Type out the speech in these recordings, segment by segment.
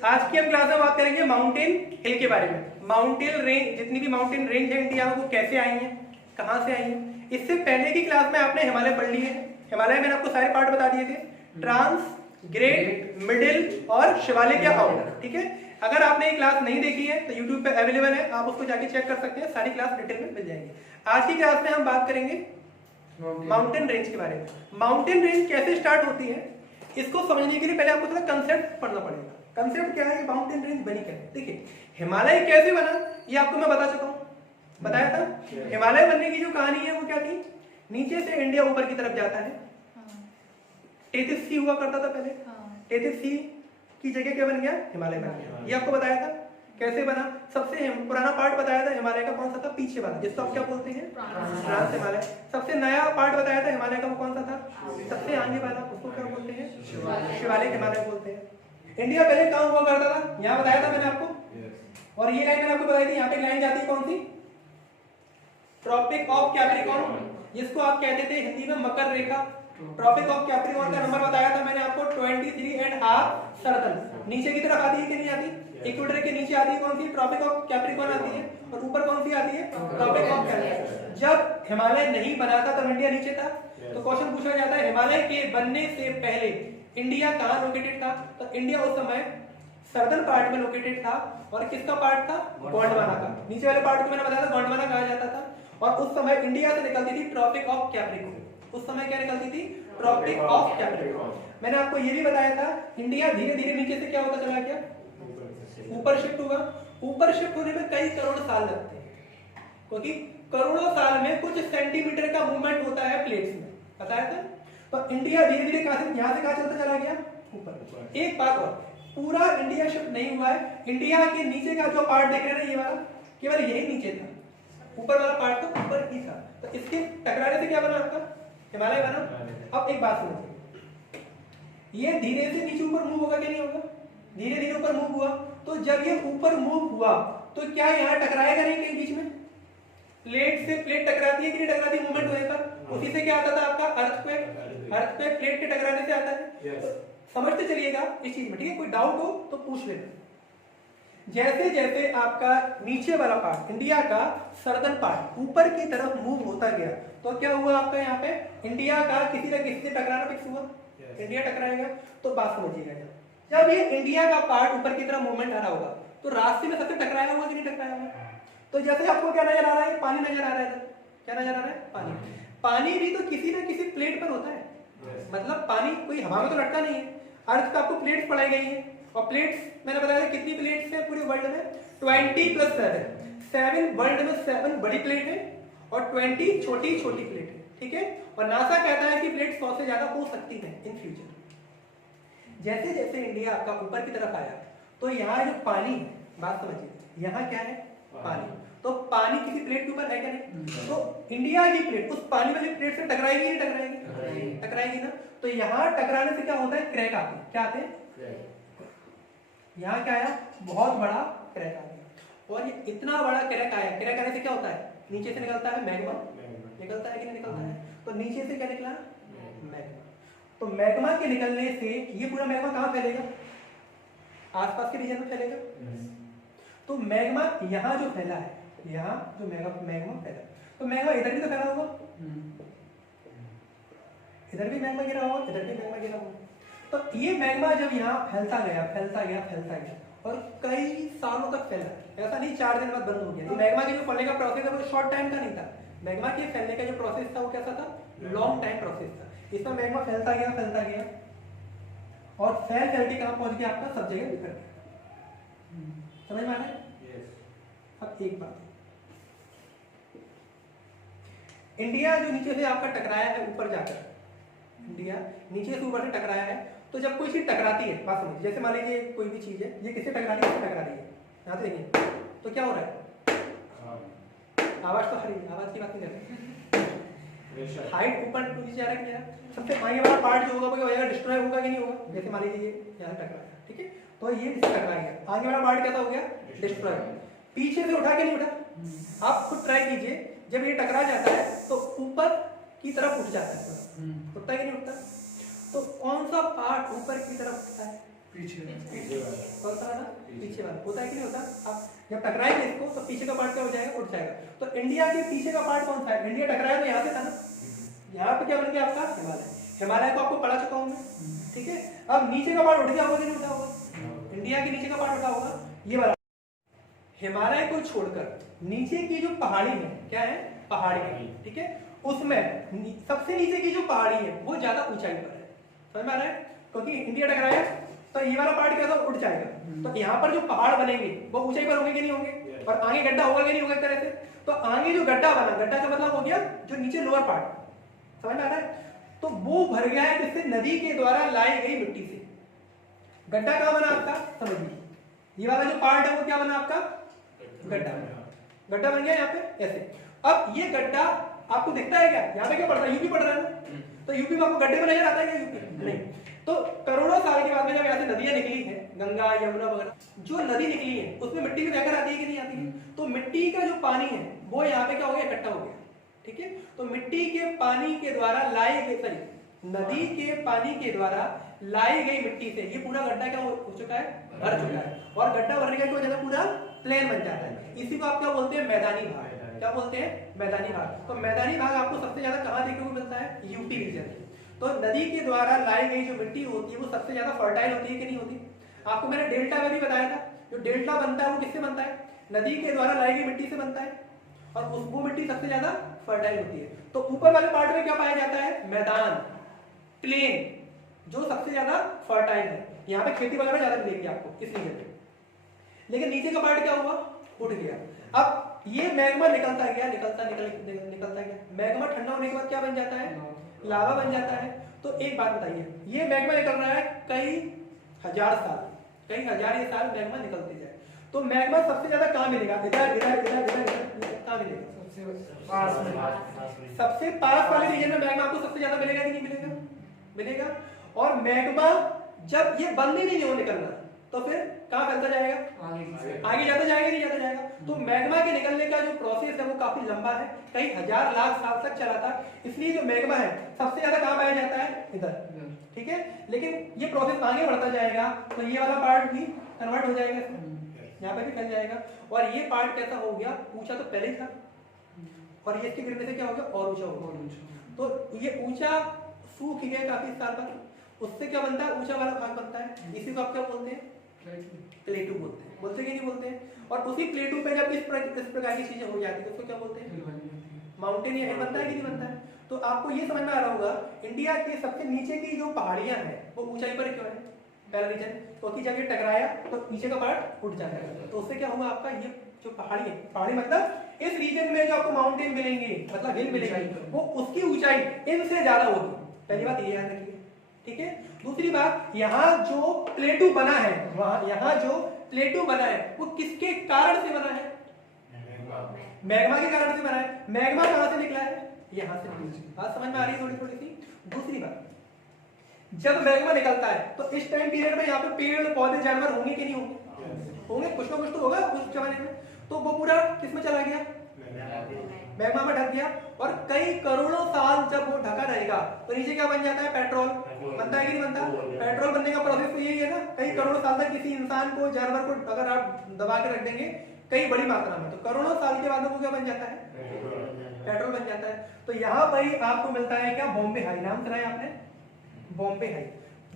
आज की हम क्लास में बात करेंगे माउंटेन हिल के बारे में। माउंटेन रेंज, जितनी भी माउंटेन रेंज है इंडिया में, वो कैसे आई हैं, कहाँ से आई हैं। इससे पहले की क्लास में आपने हिमालय पढ़ लिए हैं। हिमालय मैंने आपको सारे पार्ट बता दिए थे, ट्रांस, ग्रेट, मिडिल और शिवालिक या आउटर। ठीक है, अगर आपने ये क्लास नहीं देखी है तो यूट्यूब पे अवेलेबल है, आप उसको जाके चेक कर सकते हैं, सारी क्लास डिटेल में मिल जाएगी। आज की क्लास में हम बात करेंगे माउंटेन रेंज के बारे में। माउंटेन रेंज कैसे स्टार्ट होती है, इसको समझने के लिए पहले आपको थोड़ा कंसेप्ट पढ़ना पड़ेगा। कंसेप्ट क्या है कि माउंटेन रेंज बनी क्या है। देखिए, हिमालय कैसे बना ये आपको मैं बता चुका हूँ, बताया था। हिमालय बनने की जो कहानी है वो क्या थी, नीचे से इंडिया ऊपर की तरफ जाता है। टेथिस सी हुआ करता था पहले, टेथिस सी की जगह क्या बन गया, हिमालय बन गया। ये आपको बताया था कैसे बना। सबसे पुराना पार्ट बताया था हिमालय का, कौन सा था, पीछे वाला, जिसको आप क्या बोलते हैं, ट्रांस हिमालय। सबसे नया पार्ट बताया था हिमालय का, वो कौन सा था, सबसे आगे वाला, उसको क्या बोलते हैं, शिवालिक हिमालय बोलते हैं। इंडिया पहले कहाँ हुआ करता था, यहाँ बताया था मैंने आपको। और ये लाइन मैंने आपको बताई थी, यहाँ पे लाइन जाती है कौन सी, ट्रॉपिक ऑफ कैप्रिकॉर्न, जिसको आप कहते थे हिंदी में मकर रेखा। ट्रॉपिक ऑफ कैप्रिकॉर्न का नंबर बताया था मैंने आपको 23.5 सर्दन। नीचे की तरफ आती है कि नहीं आती, इक्वेटर के नीचे आती है कौन सी, ट्रॉपिक ऑफ कैप्रिकॉर्न आती है, और ऊपर कौन सी आती है, ट्रॉपिक ऑफ कैप्रिकॉर्न। जब हिमालय नहीं बना था तब इंडिया नीचे था। तो क्वेश्चन पूछा जाता है, हिमालय के बनने से पहले इंडिया कहाँ लोकेटेड था। तो इंडिया उस समय सर्दर्न पार्ट में लोकेटेड था। और किसका पार्ट था, गोंडवाना का। नीचे वाले पार्ट को मैंने बताया था गोंडवाना कहा जाता था। और उस समय इंडिया से निकलती थी ट्रॉपिक ऑफ कैप्रिकॉर्न। उस समय क्या निकलती थी, ट्रॉपिक ऑफ कैप्रिकॉर्न। मैंने आपको ये भी बताया था, इंडिया धीरे धीरे नीचे से क्या होता चला गया, ऊपर शिफ्ट हुआ। ऊपर शिफ्ट होने में कई करोड़ साल लगते हैं, क्योंकि करोड़ों साल में कुछ सेंटीमीटर का मूवमेंट होता है प्लेट्स में, बताया था। तो इंडिया धीरे धीरे यहाँ से कहाँ चलता चला गया, ऊपर। एक बात और, पूरा इंडिया शिफ्ट नहीं हुआ है। इंडिया के नीचे का जो पार्ट देख रहे हैं ना, ये वाला केवल यही नीचे था, ऊपर वाला पार्ट तो ऊपर ही था। तो इसके टकराने से क्या बना आपका, हिमालय बना। अब एक बात समझिए, ये धीरे से नीचे ऊपर मूव होगा क्या, नहीं होगा, धीरे धीरे ऊपर मूव हुआ। तो जब ये ऊपर मूव हुआ तो क्या यहाँ टकराएगा नहीं कहीं बीच में, प्लेट से प्लेट टकराती है कि नहीं टकराती, मूवमेंट होने पर। उसी से क्या आता था आपका, अर्थक्वेक। अर्थक्वेक प्लेट के टकराने से आता है। तो समझते चलिएगा इस चीज में, ठीक है। कोई डाउट हो तो पूछ लेना। जैसे जैसे आपका नीचे वाला पार्ट, इंडिया का सर्दर्न पार्ट ऊपर की तरफ मूव होता गया, तो क्या हुआ आपका, यहाँ पे इंडिया का किसी न किसी से टकराना फिक्स हुआ, इंडिया टकराएगा। तो बात समझिएगा, जब ये इंडिया का पार्ट ऊपर की तरफ मूवमेंट आ रहा होगा तो रास्ते में सबसे टकराया होगा कि नहीं टकराया होगा। तो जैसे आपको क्या नजर आ रहा है, पानी नजर आ रहा है, क्या नजर आ रहा है, पानी। पानी भी तो किसी न किसी प्लेट पर होता है, मतलब पानी कोई हवा में तो लटका नहीं है। अर्थ पे आपको प्लेट्स पढ़ाई गई है, और प्लेट्स मैंने बताया था कितनी प्लेट्स हैं पूरे वर्ल्ड में, 20 + 7 वर्ल्ड में 7 बड़ी प्लेट है और 20 छोटी छोटी प्लेट है, ठीक है। और नासा कहता है कि प्लेट 100 से ज्यादा हो सकती है इन फ्यूचर। जैसे जैसे इंडिया आपका ऊपर की तरफ आया तो यहाँ जो पानी है, बात समझिए, यहाँ क्या है, पानी। तो पानी किसी प्लेट के ऊपर है क्या, नहीं। तो इंडिया की प्लेट उस पानी वाली प्लेट से टकराएगी नहीं टकराएगी, टकराएगी ना। तो यहाँ टकराने से क्या होता है, क्रैक आते हैं। क्या आते हैं, यहाँ क्या आया, बहुत बड़ा क्रैक आ गया। और ये इतना बड़ा क्रैक आया, क्रैक आने से क्या होता है, नीचे से निकलता है मैग्मा, निकलता है कि नहीं निकलता है। तो नीचे से क्या निकला, मैग्मा। तो मैग्मा के निकलने से ये पूरा मैग्मा कहाँ फैलेगा, आसपास के रीजन में फैलेगा। तो मैग्मा यहाँ जो फैला है, यहाँ जो मैग्मा फैला, तो मैग्मा इधर भी तो फैला होगा, इधर भी मैग्मा गिरा होगा, इधर भी मैग्मा गिरा होगा। तो ये मैग्मा जब यहाँ फैलता गया फैलता गया फैलता गया और कई सालों तक फैला, ऐसा नहीं 4 दिन बाद बंद हो गया। मैग्मा के जो फैलने का प्रोसेस है वो शॉर्ट टाइम का नहीं था, मैग्मा के फैलने का जो प्रोसेस था वो कैसा था, लॉन्ग टाइम प्रोसेस था। इसमें मैग्मा फैलता गया और फैल फैल के कहाँ पहुंच गया, आपका सब जगह बिखर गया। समझ में आ रहा है। अब एक बात, इंडिया जो नीचे से आपका टकराया है ऊपर जाकर, इंडिया नीचे से ऊपर से टकराया है। तो जब कोई चीज टकराती है, बात समझिए, जैसे मान लीजिए कोई भी चीज है, ये किससे टकरा रही है, किससे टकरा रही है, यहाँ से देखिए, तो क्या हो रहा है, आवाज तो हरी, आवाज की बात नहीं कर रहे, हाइट ऊपर नीचे जा रहा है। सबसे आगे वाला पार्ट जो होगा वो हो जाएगा, डिस्ट्रॉय होगा कि नहीं होगा। जैसे मान लीजिए यहाँ टकरा, ठीक है, तो ये टकरा गया, आगे वाला पार्ट कैसा हो गया, डिस्ट्रॉय। पीछे से उठा के नहीं उठा, आप खुद ट्राई कीजिए, जब ये टकरा जाता है तो ऊपर की तरफ उठ जाता है, उठता है कि नहीं उठता। तो कौन सा पार्ट ऊपर की तरफ उठता है, पीछे, कौन सा पीछे वाला होता है कि नहीं होता? आप जब टकराएंगे इसको तो पीछे का पार्ट क्या हो जाएगा? उठ जाएगा। तो इंडिया के पीछे का पार्ट कौन सा है? इंडिया टकराया तो यहाँ से था ना, यहाँ पे क्या बन गया आपका? हिमालय। हिमालय को आपको पढ़ा चुका हूँ मैं, ठीक है। अब नीचे का पार्ट उठ गया होगा कि नहीं उठा होगा? इंडिया के नीचे का पार्ट उठा होगा, ये वाला। हिमालय को छोड़कर नीचे की जो पहाड़ी है, क्या है? पहाड़ी है, ठीक है। उसमें सबसे नीचे की जो पहाड़ी है वो ज्यादा ऊंचाई पर है, समझ में आ रहा है? क्योंकि इंडिया टकराया तो ये वाला पार्ट क्या उठ जाएगा, तो यहाँ पर जो पहाड़ बनेंगे वो ऊंचाई पर होंगे कि नहीं होंगे? और आगे गड्ढा होगा कि नहीं होगा? एक तरह से तो आगे जो गड्ढा बना, गड्ढा का मतलब हो गया जो नीचे लोअर पार्ट, समझ में आ रहा है? तो वो भर गया है जिससे नदी के द्वारा लाई गई मिट्टी से। गड्ढा कहाँ बना आपका? समझिए, ये वाला जो पार्ट है वो क्या बना आपका? गड्ढा। गड्ढा बन गया यहाँ पे ऐसे। अब ये गड्ढा आपको दिखता है क्या? यहाँ पे क्या पड़ रहा है? यूपी पड़ रहा है ना, तो यूपी में आपको गड्ढे में नजर आता है क्या? यूपी नहीं। तो करोड़ों साल के बाद में जब यहाँ से नदियां निकली है, गंगा यमुना वगैरह, जो नदी निकली है उसमें मिट्टी भी बहकर आती है कि नहीं आती है? तो मिट्टी का जो पानी है वो यहाँ पे क्या हो गया? इकट्ठा हो गया, ठीक है। तो मिट्टी के पानी के द्वारा लाई गई, सॉरी, नदी के पानी के द्वारा लाई गई मिट्टी से ये पूरा गड्ढा क्या हो चुका है? भर चुका है। और गड्ढा भरने का वजह पूरा प्लेन बन जाता है। इसी को आप क्या बोलते हैं? मैदानी भाग। क्या बोलते हैं? मैदानी भाग। तो मैदानी भाग आपको सबसे ज्यादा कहाँ देखने को मिलता है? UP region. तो नदी के द्वारा लाई गई जो मिट्टी होती है वो सबसे ज्यादा फर्टाइल होती है कि नहीं होती? आपको मैंने डेल्टा में भी बताया था, जो डेल्टा बनता है वो किससे बनता है? नदी के द्वारा लाई गई मिट्टी से बनता है, और वो मिट्टी सबसे ज्यादा फर्टाइल होती है। तो ऊपर वाले पार्ट में क्या पाया जाता है? मैदान, प्लेन, जो सबसे ज्यादा फर्टाइल है। यहाँ पे खेती वगैरह ज्यादा मिलेगी आपको इस रीजन में। लेकिन नीचे का पार्ट क्या हुआ? उठ गया। अब ये मैग्मा निकलता गया, निकलता गया। मैग्मा ठंडा होने के बाद क्या बन जाता है? लावा बन जाता है। तो एक बात बताइए, ये मैग्मा निकल रहा है कई हजार साल, कई हजार ये साल मैग्मा निकलते जाए, तो मैग्मा सबसे ज्यादा कहाँ मिलेगा? इधर इधर इधर इधर कहाँ मिलेगा? सबसे पास वाले रीजन में मैग्मा आपको सबसे ज्यादा मिलेगा कि नहीं मिलेगा? मिलेगा। और मैग्मा जब ये बंद ही नहीं हो निकलना तो फिर कहाँ फैलता जाएगा? आगे जाता जाएगा, नहीं जाता जाएगा। तो मैग्मा के निकलने का जो प्रोसेस है वो काफी लंबा है, कई हजार लाख साल तक चला था। इसलिए जो मैग्मा है सबसे ज्यादा कहाँ पाया जाता है? इधर, ठीक है। लेकिन ये प्रोसेस आगे बढ़ता जाएगा तो ये वाला पार्ट भी कन्वर्ट हो जाएगा, यहाँ पे भी फैल जाएगा। और ये पार्ट कैसा हो गया? ऊंचा तो पहले ही था, और ये इसके गिरने से क्या हो गया? और ऊंचा हो गया। तो ये ऊंचा सूख गया काफी साल बाद, उससे क्या बनता है? ऊंचा वाला भाग बनता है। इसी को आप क्या बोलते हैं? प्लेटू बोलते हैं। बोलते कि नहीं बोलते हैं? और उसी प्लेटू पे जब इस प्रकार की चीजें हो जाती है तो उसको क्या बोलते हैं? माउंटेन या हिल बनता है कि नहीं बनता है? तो आपको ये समझ में आ रहा होगा इंडिया के सबसे नीचे की जो पहाड़ियां हैं वो ऊंचाई पर क्यों है? पहला रीजन, क्योंकि जब ये टकराया तो नीचे का पार्ट उठ जाता है, तो उससे क्या हुआ? आपका ये जो पहाड़ी है, पहाड़ी मतलब इस रीजन में जो आपको माउंटेन मिलेंगे, मतलब हिल मिलेगी, वो उसकी ऊंचाई इनसे ज्यादा होगी। पहली बात ये याद रखिए, ठीक है। दूसरी बात, यहाँ जो प्लेटू बना है, वहां यहाँ जो प्लेटू बना है वो किसके कारण से बना है? मैग्मा के कारण से बना है। मैग्मा कहां से निकला है? यहाँ से। बात समझ में आ रही है थोड़ी थोड़ी सी? दूसरी बात, जब मैग्मा निकलता है तो इस टाइम पीरियड में यहाँ पे पेड़ पौधे जानवर होंगे कि नहीं होंगे? होंगे, कुछ ना कुछ तो होगा उस जमाने में। तो वो पूरा किसमें चला गया? मैग्मा में ढक गया। और कई करोड़ों साल जब वो ढका रहेगा तो नीचे क्या बन जाता है? पेट्रोल बनता है कि नहीं बनता? पेट्रोल बनने का प्रोसेस तो यही है ना, कई करोड़ों साल तक किसी इंसान को, जानवर को अगर आप दबा के रख देंगे कई बड़ी मात्रा में, तो करोड़ों साल के बाद वो क्या बन जाता है? पेट्रोल बन जाता है। तो यहाँ पर ही आपको मिलता है क्या? बॉम्बे हाई। नाम सुना है आपने? बॉम्बे हाई।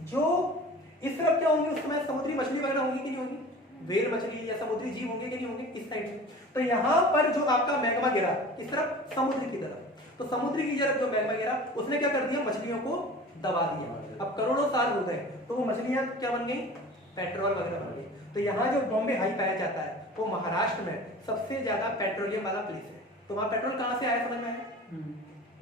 जो इस तरफ क्या होंगे उस समय? समुद्री मछली वगैरह होंगी कि नहीं होंगी? वेल मछली या समुद्री जीव होंगे कि नहीं होंगे इस साइड में? तो यहाँ पर जो आपका मैग्मा गिरा इस तरफ, समुद्र की तरफ, तो समुद्र की तरफ जो मैग्मा गिरा उसने क्या कर दिया? मछलियों को दबा दिया। अब करोड़ों साल हो गए तो वो मछलियां क्या बन गई? पेट्रोल वगैरह बन गई। तो यहाँ जो बॉम्बे हाई पाया जाता है वो महाराष्ट्र में सबसे ज्यादा पेट्रोलियम वाला प्लेस है। तो वहां पेट्रोल कहाँ से आया? समझ में आया?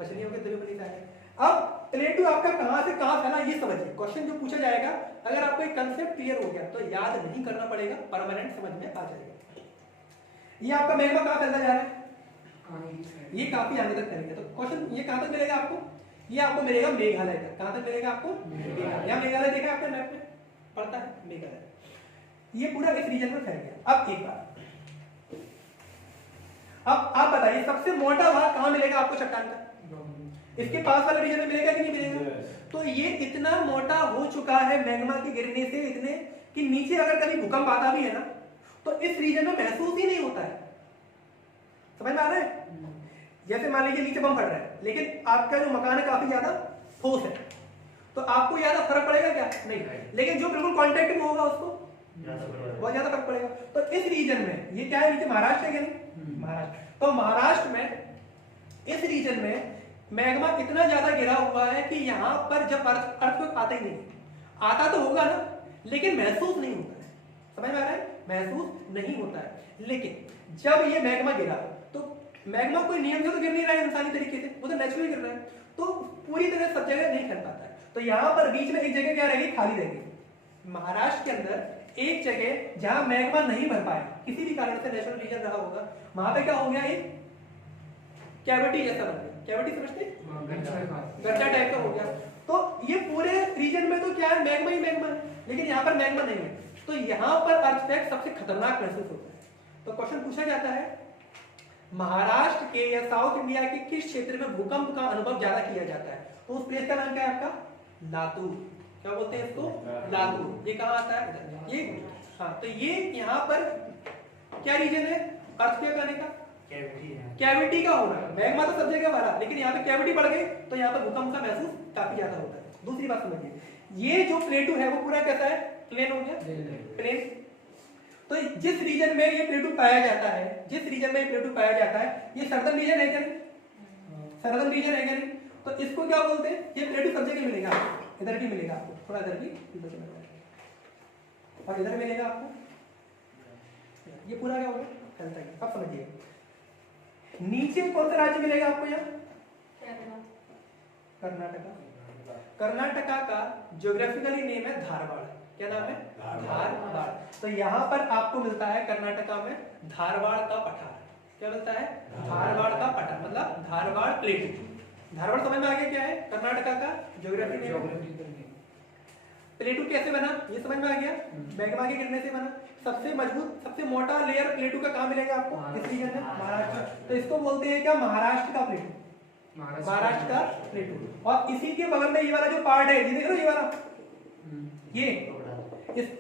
मछलियों के दबे से आया। अब प्लेटू आपका कहां से कहां फैला ये समझिए। क्वेश्चन जो पूछा जाएगा, अगर आपको एक कंसेप्ट क्लियर हो गया तो याद नहीं करना पड़ेगा, परमानेंट समझ में आ जाएगा। ये आपका मैग्मा कहां फैलता जा रहा है? ये काफी आगे तक फैलेगा। तो क्वेश्चन ये कहां तक मिलेगा आपको? ये आपको मिलेगा मेघालय तक। कहां तक मिलेगा आपको? यहाँ मेघालय देखा आपने मैप में? पड़ता है मेघालय। ये पूरा इस रीजन में फैल गया। अब एक बात, अब आप बताइए सबसे मोटा भाग कहां मिलेगा आपको चट्टान का? इसके पास वाले रीजन में मिलेगा कि नहीं मिलेगा? तो ये इतना मोटा हो चुका है मैग्मा के गिरने से, इतने कि नीचे अगर कभी भूकंप आता भी है ना तो इस रीजन में महसूस ही नहीं होता है। समझ में आ रहा है? जैसे मान लीजिए नीचे बम फट रहा है लेकिन आपका जो मकान है काफी ज्यादा ठोस है तो आपको ज्यादा फर्क पड़ेगा क्या? नहीं। लेकिन जो बिल्कुल कांटेक्ट में होगा उसको बहुत ज्यादा फर्क पड़ेगा। तो इस रीजन में ये क्या है, नीचे महाराष्ट्र है क्या? नहीं, महाराष्ट्र। तो महाराष्ट्र में इस रीजन में मैग्मा इतना ज्यादा गिरा हुआ है कि यहाँ पर जब अर्थक्वेक आता ही नहीं, आता तो होगा ना लेकिन महसूस नहीं होता है। समझ में आ रहा है? महसूस नहीं होता है। लेकिन जब ये मैग्मा गिरा तो मैग्मा कोई नियम से तो गिर नहीं रहा है इंसानी तरीके से, वो तो नेचुरली गिर रहा है, तो पूरी तरह सब जगह नहीं फैल पाता है। तो यहाँ पर बीच में एक जगह क्या रहेगी, खाली रहेगी। महाराष्ट्र के अंदर एक जगह जहां मैग्मा नहीं भर पाया, किसी भी कारण से नेचुरल रीजन रहा होगा, वहां पे क्या हो गया, एक कैविटी जैसा बन गया। कैविटी समझते? गड्ढा टाइप का हो गया। तो ये पूरे रीजन में तो क्या है, मैग्मा ही मैग्मा है, लेकिन यहाँ पर मैग्मा नहीं है। तो यहाँ पर अर्थक्वेक सबसे खतरनाक महसूस होता है। तो क्वेश्चन पूछा जाता है महाराष्ट्र के या साउथ इंडिया के किस क्षेत्र में भूकंप का अनुभव ज्यादा किया जाता है? तो उस प्लेस का नाम क्या है आपका? लातूर। क्या बोलते हैं इसको? लातूर। ये कहाँ आता है? ये हाँ, तो ये यहाँ पर क्या रीजन है अर्थक्वेक आने का? कैविटी का होना। मैग्मा तो सब जगह भरा, लेकिन यहाँ पे कैविटी बढ़ गई तो यहाँ पर भूकंप का महसूस काफी ज्यादा होता है। दूसरी बात समझिए, ये जो प्लेटू है वो पूरा कैसा है? प्लेन हो गया, प्लेन। तो जिस रीजन में ये प्लेटू पाया जाता है, जिस रीजन में ये प्लेटू पाया जाता है, ये सर्दर्न रीजन है क्या? सर्दर्न रीजन है क्या? नहीं। तो इसको क्या बोलते हैं? ये प्लेटू सब जगह मिलेगा, इधर भी मिलेगा आपको, थोड़ा इधर भी, और इधर मिलेगा आपको। ये पूरा क्या होगा? चलता है। अब समझिए नीचे कौन सा राज्य मिलेगा आपको? यहाँ कर्नाटका। कर्नाटका का ज्योग्राफिकली नेम है धारवाड़। क्या नाम है? धारवाड़। तो यहाँ पर आपको मिलता है कर्नाटका में धारवाड़ का पठार। क्या मिलता है? धारवाड़ का पठार, मतलब धारवाड़ प्लेटू। धारवाड़ समझ में आ गया क्या है? कर्नाटका का ज्योग्राफी नेम। प्लेटू कैसे बना ये समझ में आ गया? मैग्मा के गिरने से बना। सबसे मजबूत, सबसे मोटा लेयर प्लेटू का कहाँ मिलेगा आपको? इस रीजन में, महाराष्ट्र। तो इसको बोलते हैं क्या? महाराष्ट्र का प्लेटू। महाराष्ट्र का प्लेटू। और इसी के बगल में ये वाला जो पार्ट है, ये देख रहे हो, ये वाला,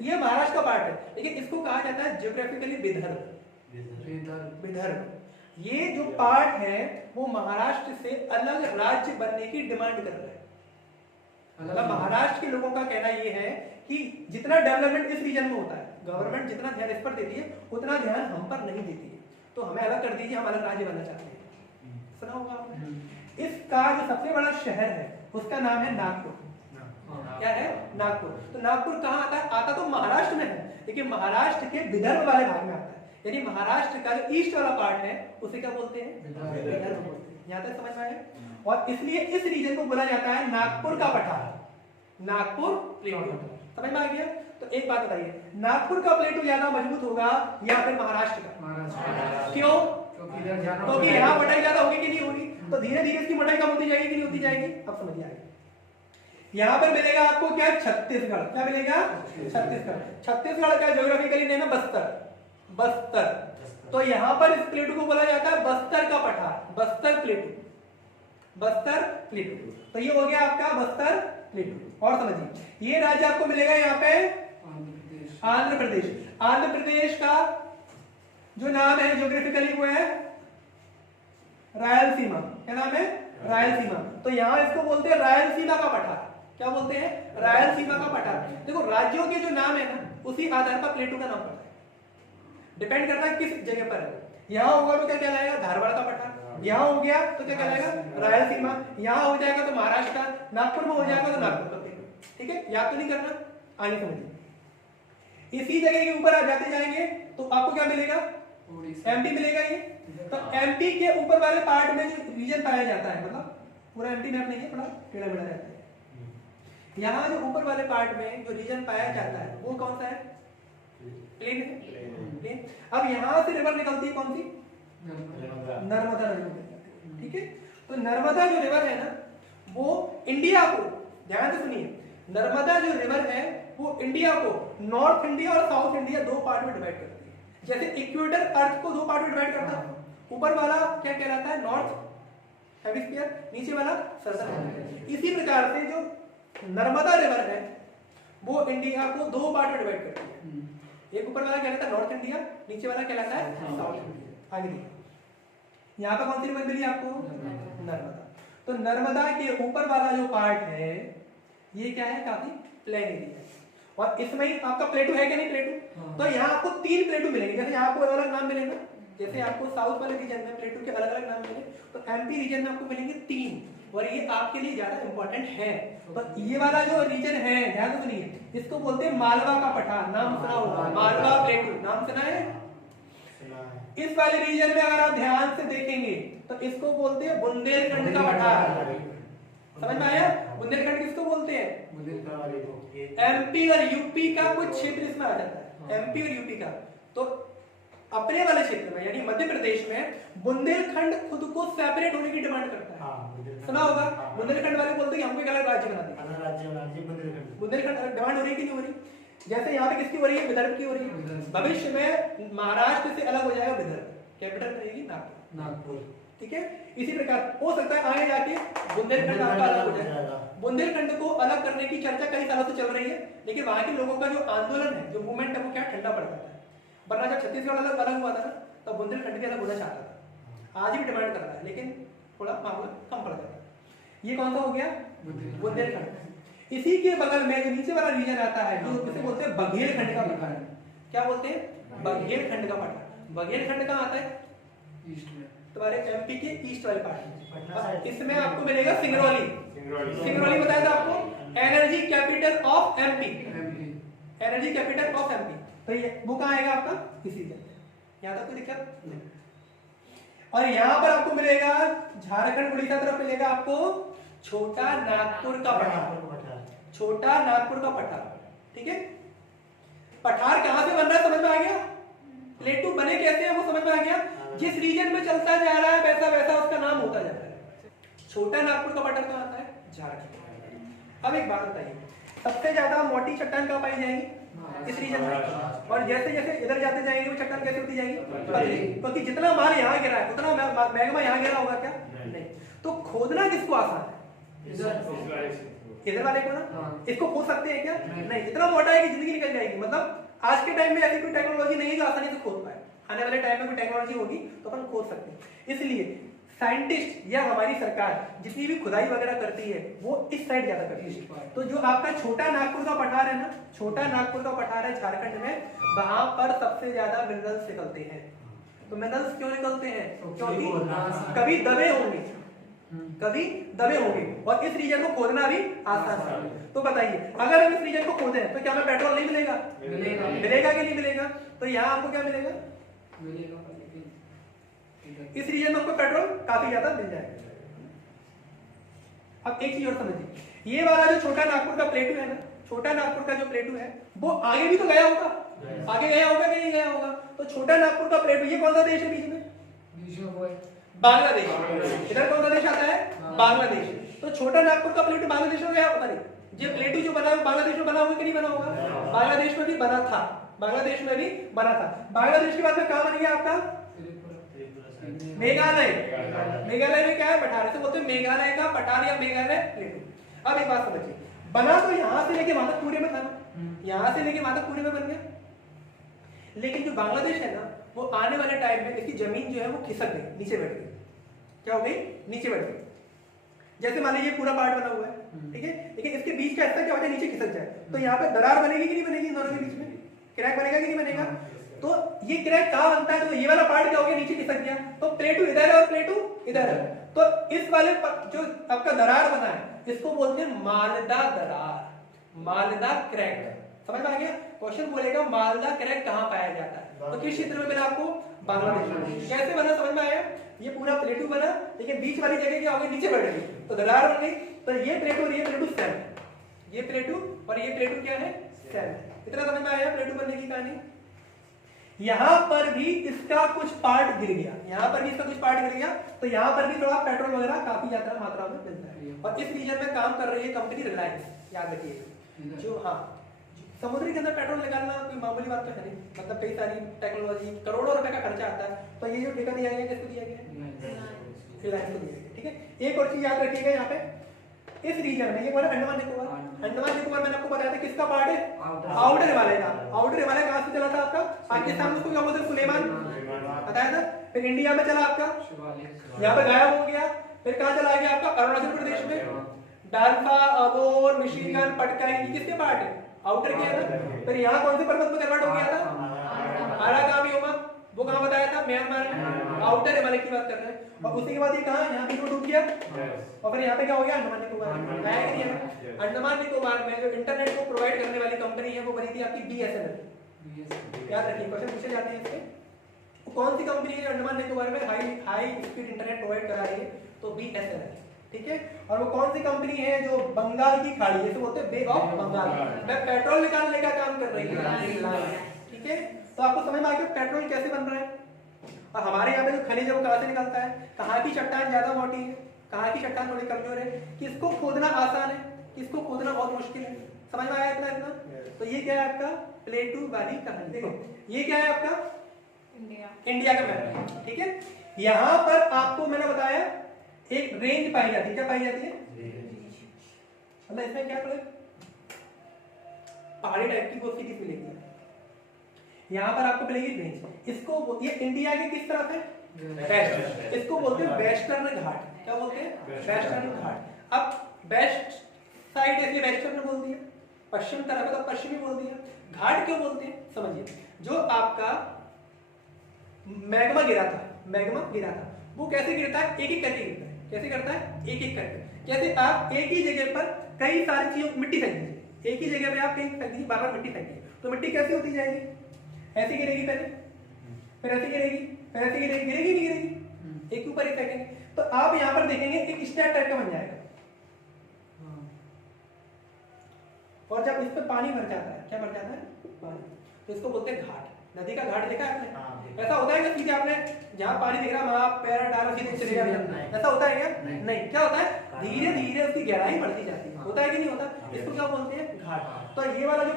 ये महाराष्ट्र का पार्ट है, लेकिन इसको कहा जाता है ज्योग्राफिकली विदर्भ। विदर्भ। ये जो पार्ट है वो महाराष्ट्र से अलग राज्य बनने की डिमांड कर रहा है। मतलब महाराष्ट्र के लोगों का कहना ये है कि जितना डेवलपमेंट इस रीजन में होता है, गवर्नमेंट जितना ध्यान इस पर देती है उतना ध्यान हम पर नहीं देती है, तो हमें अलग कर दीजिए, हम अलग राज्य बनना चाहते हैं। सुना होगा आपने? इसका जो सबसे बड़ा शहर है उसका नाम है नागपुर। क्या है? नागपुर। तो नागपुर कहाँ आता है? आता तो महाराष्ट्र में है, लेकिन महाराष्ट्र के विदर्भ वाले भाग में आता है। यानी महाराष्ट्र का जो ईस्ट वाला पार्ट है उसे क्या बोलते हैं? विदर्भ बोलते हैं। यहाँ तक समझ में आया? और इसलिए इस रीजन को बोला जाता है नागपुर का पठार। नागपुर प्लेटू। समझ में आ गया? तो एक बात बताइए, नागपुर का प्लेटू ज्यादा मजबूत होगा या फिर महाराष्ट्र का? क्यों? क्योंकि यहाँ मोटाई ज्यादा होगी कि नहीं होगी, तो धीरे धीरे इसकी मोटाई कम होती जाएगी कि नहीं होती जाएगी? अब समझिए आगे। यहाँ पर मिलेगा आपको क्या? छत्तीसगढ़। क्या मिलेगा? छत्तीसगढ़। छत्तीसगढ़ का ज्योग्राफिकली नेम है बस्तर। बस्तर। तो यहाँ पर इस प्लेटू को बोला जाता है बस्तर का पठार, बस्तर प्लेटू। बस्तर प्लेटू। तो ये हो गया आपका बस्तर प्लेटू। और समझिए ये राज्य आपको मिलेगा यहाँ पे आंध्र प्रदेश। आंध्र प्रदेश का जो नाम है ज्योग्राफिकली वो है रायलसीमा। क्या नाम है? रायलसीमा। तो यहाँ इसको बोलते हैं रायलसीमा का पठार। क्या बोलते हैं? रायलसीमा का पठार। देखो राज्यों के जो नाम है ना उसी आधार पर प्लेटू का नाम पड़ता है, डिपेंड करता है किस जगह पर है। यहाँ होगा तो क्या कहलाएगा? धारवाड़ का पठार। यहाँ हो गया तो क्या कहलाएगा? रायलसीमा। यहाँ हो जाएगा तो महाराष्ट्र का। नागपुर में हो जाएगा तो नागपुर का। ठीक है, याद तो नहीं करना, आगे समझिए। इसी जगह के ऊपर आ जाते जाएंगे तो आपको क्या मिलेगा? एमपी मिलेगा। ये तो एमपी के ऊपर वाले पार्ट में जो रीजन पाया जाता है, मतलब पूरा एमपी मैप नहीं है, थोड़ा टेढ़ा मेढ़ा रहता है। यहाँ जो ऊपर वाले पार्ट में जो रीजन पाया जाता है वो कौन सा है? प्लेन है। प्लेन। अब यहाँ से रिवर निकलती है कौन सी? नर्मदा रिवर। ठीक है, तो नर्मदा जो रिवर है ना वो इंडिया को, ध्यान से सुनिए, नर्मदा जो रिवर है वो इंडिया को नॉर्थ इंडिया और साउथ इंडिया दो पार्ट में डिवाइड करती है। जैसे इक्वेटर अर्थ को दो पार्ट में डिवाइड करता है, ऊपर वाला क्या कहलाता है? नॉर्थ हेमिस्फीयर, नीचे वाला सदर्न हेमिस्फीयर। इसी प्रकार से जो नर्मदा रिवर है वो इंडिया को दो पार्ट में डिवाइड करती है। एक ऊपर वाला कहलाता है नॉर्थ इंडिया, नीचे वाला कहलाता है साउथ इंडिया। आगे देखिए यहाँ पर कौन सी रिवर मिली आपको? नर्मदा। तो नर्मदा के ऊपर वाला जो पार्ट है ये क्या है? काफी प्लेन एरिया है। और इसमें ही आपका प्लेटू है क्या नहीं? प्लेटू। तो यहाँ आपको 3 प्लेटू मिलेंगे। जैसे यहाँ आपको अलग अलग नाम मिलेगा, जैसे आपको साउथ वाले रीजन में प्लेटू के अलग अलग नाम मिले, तो एमपी रीजन में आपको मिलेंगे 3, और ये आपके लिए ज्यादा इंपॉर्टेंट है। तो ये वाला जो रीजन है, ध्यान से सुनिए, इसको बोलते हैं मालवा का पठार। नाम सुना होगा, मालवा प्लेटू, नाम सुना है? इस वाले रीजन में अगर आप ध्यान से देखेंगे तो इसको बोलते हैं बुंदेलखंड का पठार। समझ में आया? बुंदेलखंड किसको बोलते हैं? एमपी और यूपी का कुछ क्षेत्र इसमें आ जाता है, एमपी और यूपी का। तो अपने वाले क्षेत्र में यानी मध्य प्रदेश में बुंदेलखंड खुद को सेपरेट होने की डिमांड करता है। सुना होगा, बुंदेलखंड वाले बोलते हैं हमको एक अलग राज्य बना दे। बुंदेलखंड डिमांड हो रही है कि नहीं हो रही? जैसे यहाँ पे किसकी हो रही है? विदर्भ की हो रही है। भविष्य में महाराष्ट्र से अलग हो जाएगा विदर्भ, कैपिटल रहेगी नागपुर। ठीक है, इसी प्रकार हो सकता है आगे जाके बुंदेलखंड आपका अलग हो जाए। बुंदेलखंड को अलग करने की चर्चा कई सालों से चल रही है, लेकिन वहां के लोगों का जो आंदोलन है, जो मूवमेंट है, वो क्या ठंडा पड़ जाता है। वरना जब छत्तीसगढ़ अलग हुआ था ना, तब बुंदेलखंड भी अलग होना चाहता था, आज भी डिमांड कर रहा है, लेकिन थोड़ा मामला कम पड़ जाता है। ये कौन सा हो गया? बुंदेलखंड। इसी के बगल में जो नीचे वाला रीजन आता है, जो किसे बोलते हैं? बघेलखंड का पठार। क्या बोलते हैं? बघेलखंड का पठार। बघेलखंड कहाँ आता है? ईस्ट में, तुम्हारे एमपी के ईस्ट वाले पार्ट। इसमें आपको मिलेगा सिंगरौली। सिंगरौली बताया था आपको, energy capital of MP. Energy capital of MP. तो ये वो कहाँ आएगा आपका? इसी जगह। यहाँ तक कोई दिक्कत नहीं। और यहाँ पर आपको मिलेगा झारखंड उड़ीसा तरफ मिलेगा आपको छोटा नागपुर का पठार। छोटा नागपुर का पठार। ठीक है, पठार कहां से बन रहा है समझ में आ गया? प्लेटू बने कैसे हैं वो समझ में आ गया? जिस रीजन में चलता जा रहा है वैसा वैसा उसका नाम होता जाता है। छोटा नागपुर का पठार कहाँ आता है? झारखंड। अब एक बात बताइए, सबसे ज्यादा मोटी चट्टान कहाँ पाई जाएगी? इस रीजन में। और जैसे जैसे इधर जाते जाएंगे वो चट्टान कैसे होती जाएगी? पतली। क्योंकि जितना माल यहाँ गिरा है उतना मैग्मा यहाँ गिरा होगा क्या? नहीं। तो खोदना किसको आसान है? इधर वाले को ना। इसको खोद सकते हैं क्या? नहीं। इतना मोटा है कि जिंदगी निकल जाएगी। मतलब आज के टाइम में ऐसी कोई टेक्नोलॉजी नहीं है जो आसानी से खोद पाए। आने वाले टाइम में कोई टेक्नोलॉजी होगी तो अपन खोद सकते हैं। इसलिए साइंटिस्ट या हमारी सरकार जितनी भी खुदाई वगैरह करती है वो इस साइड ज्यादा करती है। तो जो आपका छोटा नागपुर का पठार है ना, छोटा नागपुर का पठार है झारखंड में, वहां पर सबसे ज्यादा मिनरल्स निकलते हैं। तो मिनरल्स क्यों निकलते हैं? क्योंकि कभी दबे होंगे, कभी दबे होंगे, और इस रीजन को खोदना भी आसान है। तो बताइए, अगर हम इस रीजन को खोदें तो क्या हमें पेट्रोल नहीं मिलेगा? मिलेगा कि नहीं मिलेगा? तो यहाँ आपको क्या मिलेगा? इस रीजन में आपको पेट्रोल काफी ज्यादा मिल जाएगा। अब एक चीज और समझिए, ये वाला जो छोटा नागपुर का प्लेटू है ना, छोटा नागपुर का जो प्लेटू है वो आगे भी तो गया होगा, आगे गया होगा कि नहीं गया होगा? तो छोटा नागपुर का प्लेटू, ये कौन सा देश है बीच में? बांग्लादेश। इधर कौन सा देश आता है? बांग्लादेश। तो छोटा नागपुर का प्लेटू बांग्लादेश में गया होगा नहीं? ये प्लेटू जो बना है बांग्लादेश में बना होगा कि नहीं बना होगा? बांग्लादेश में भी बना था, बांग्लादेश में भी बना था। बांग्लादेश के बाद में कहां बन गया आपका? मेघालय। मेघालय में क्या है? पठार। से बोलते हैं मेघालय का पठार या मेघालय प्लेटू। अब एक बात समझिए, बना तो यहां से लेके वहां तक पूरे में था ना, यहां से लेके वहां तक पूरे में बन गया। लेकिन जो बांग्लादेश है ना, वो आने वाले टाइम में इसकी जमीन जो है वो खिसक गई, नीचे बैठ गई। क्या हो गई? नीचे बैठ गई। जैसे मान लीजिए पूरा पार्ट बना हुआ है, ठीक है, लेकिन इसके बीच का हिस्सा क्या हो जाए? नीचे खिसक जाए। तो यहाँ पे दरार बनेगी कि नहीं बनेगी? इन दोनों के बीच में क्रैक बनेगा कि नहीं बनेगा? तो ये क्रैक कहाँ बनता है? तो ये वाला पार्ट क्या हो गया? नीचे खिसक गया। तो प्लेटू इधर है और प्लेटू इधर है। तो इस वाले जो आपका दरार बना है इसको बोलते हैं मालदा दरार, मालदा क्रैक। समझ में आ गया? क्वेश्चन बोलेगा मालदा क्रैक कहाँ पाया जाता है? तो किस क्षेत्र में मिला आपको? बांग्लादेश में। कैसे बना समझ में आया? ये पूरा प्लेटू बना, लेकिन बीच वाली जगह क्या हो गई? नीचे बढ़ गई, तो दरार बन गई। तो ये प्लेटू और ये प्लेटू सेम, ये प्लेटू और ये प्लेटू क्या है? सेम। इतना समझ में आया प्लेटू बनने की कहानी? यहां पर भी इसका कुछ पार्ट गिर गया, यहां पर भी इसका कुछ पार्ट गिर गया, तो यहां पर भी थोड़ा पेट्रोल वगैरह काफी ज्यादा मात्रा में मिलता है। और इस रीजन में काम कर रही है कंपनी रिलायंस, याद रखिएगा। जो समुद्री के अंदर पेट्रोल निकालना कोई मामूली बात तो है नहीं, मतलब कई सारी टेक्नोलॉजी, करोड़ों रुपए का खर्चा आता है। तो ये जो ठेका दिया गया किसको दिया गया? रिलायंस को दिया गया। ठीक है, एक और चीज याद रखिएगा, यहाँ पे इस रीजन में, ये बोला अंडमान निकोबार। अंडमान निकोबार मैंने आपको बताया था किसका पार्ट है, आउटर हिमालय का। आउटर हिमालय कहाँ से चला था आपका, पाकिस्तान में उसको क्या बोलते हैं, सुलेमान बताया था। फिर इंडिया में चला आपका, यहाँ पे गायब हो गया। फिर कहाँ चला गया आपका, अरुणाचल प्रदेश में। डाल्फा, अबोर, मिशिगन, पटकाई, ये किसके पार्ट है, आउटर के है ना। फिर यहाँ कौन से पर्वत में कन्वर्ट हो गया था, अराकामियोमा, वो कहाँ बताया था, म्यांमार में। आउटर हिमालय की बात कर रहे हैं। और उसी के बाद ये कहाँ, यहाँ पे डूब गया। और फिर यहाँ पे क्या हो गया, अंडमान निकोबार। आया कि नहीं, अंडमान निकोबार में जो इंटरनेट को प्रोवाइड करने वाली कंपनी है वो बनी थी आपकी BSNL। याद रखिए, क्वेश्चन पूछे जाते हैं इसके। कौन सी कंपनी है अंडमान निकोबार में हाई स्पीड इंटरनेट प्रोवाइड करा रही है, तो BSNL, ठीक है। और वो कौन सी कंपनी है जो बंगाल की खाड़ी, जैसे बोलते हैं बे ऑफ बंगाल में पेट्रोल निकालने का काम कर रही है, ठीक है। तो आपको समझ में आ गया पेट्रोल कैसे बन रहा है। और हमारे यहाँ पे जो खनिज है वो कहाँ से निकलता है, कहाँ की चट्टान ज्यादा मोटी है, कहाँ की चट्टान थोड़ी कमजोर है, किसको खोदना आसान है, किसको खोदना बहुत मुश्किल है। समझ में आया इतना इतना। तो ये क्या है आपका प्लेटू वाली कहानी। देखो ये क्या है आपका इंडिया का मैप, ठीक है। यहाँ पर आपको मैंने बताया एक रेंज पाई जाती है, क्या पाई जाती है, मतलब इसमें क्या पहाड़ी टाइप की कोई चीज मिलेगी। यहाँ पर आपको मिलेगी रेंज। इसको ये इंडिया के किस तरफ है, वेस्ट, इसको बोलते हैं वेस्टर्न घाट। क्या बोलते हैं, वेस्टर्न घाट। अब वेस्ट साइड ऐसे वेस्टर्न बोल दिया, पश्चिम तरफ है तो पश्चिमी बोल दिया। घाट क्यों बोलते हैं समझिए, जो आपका मैग्मा गिरा था, मैग्मा गिरा था, वो कैसे गिरता है, एक एक करके गिरता है। कैसे करता है, एक एक करके। जैसे आप एक ही जगह पर कई सारी चीजों मिट्टी फेंक दीजिए, एक ही जगह पे आप कहीं फेंक दीजिए, बार बार मिट्टी फेंकिए, तो मिट्टी कैसी होती जाएगी, ऐसी गिरेगी पहले, फिर ऐसी गिरेगी, फिर ऐसी गिरेगी, गिरेगी नहीं गिरेगी, एक ऊपर एक फेंकेंगे। तो आप यहाँ पर देखेंगे एक स्टेप टाइप का बन जाएगा। और जब इस पे पानी भर जाता है, क्या भर जाता है, पानी, तो इसको बोलते हैं घाट। नदी का घाट देखा है आपने, ऐसा होता है कि सीधे आपने जहाँ पानी दिख रहा है वहां पैर डालो सीधे चले जाते, ऐसा होता है क्या, नहीं। क्या होता है, धीरे धीरे उसकी गहराई बढ़ती जाती है, होता है कि नहीं होता। इसको क्या बोलते हैं, घाट। तो ये वाला जो